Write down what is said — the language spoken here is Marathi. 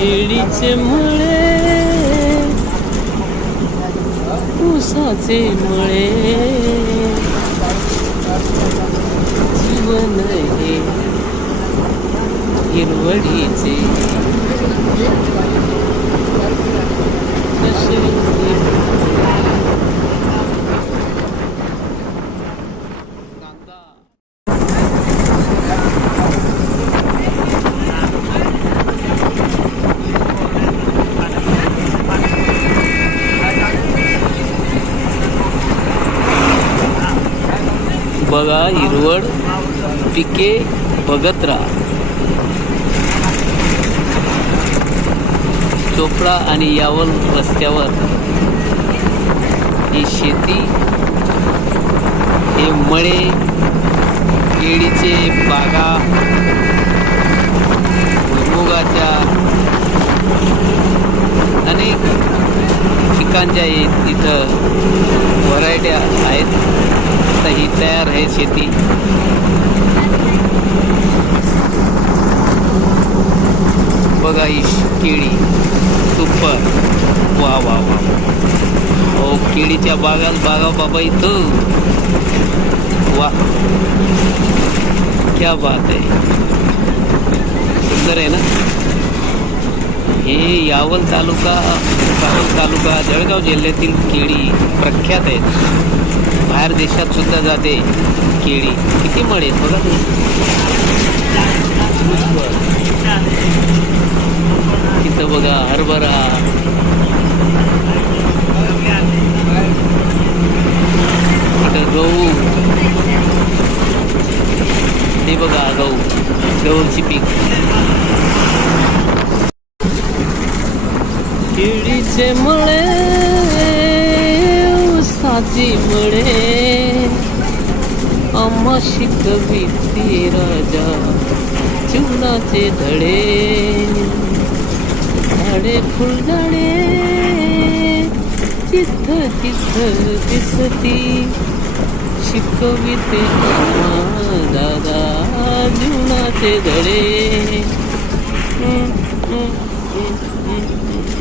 केळीचे मुळे ऊसाचे मुळे जीवन हे हिरवडीचे कसे बघा हिरवड पिके बघत राहा चोपडा आणि यावल रस्त्यावर. ही शेती हे मळे केळीचे बागा भुईमुगाच्या अनेक पिकांच्या इथं व्हरायट्या आहेत. आता ही तयार आहे शेती. बघा ही केळी. सुपर. वा वा वा. हो केळीच्या बागात बागा बाबा इथं. वा. क्या बात आहे. सुंदर आहे ना? हे यावल तालुका कावल तालुका जळगाव जिल्ह्यातील केळी प्रख्यात आहेत. बाहेर देशात सुद्धा जाते. केळी. किती मळे बघा तिथं बघा हरभरा. इथं गहू. ते बघा गहू. गहूची पीक. केळीचे मळे. আজি মোড়ে অমসিত বিত্তি রাজা চুনাচে ধরে ধরে ফুল ধরে চিত্ত চিত্ত দিসতি শিকবিতে দাদা জুনাচে ধরে Mm-hmm.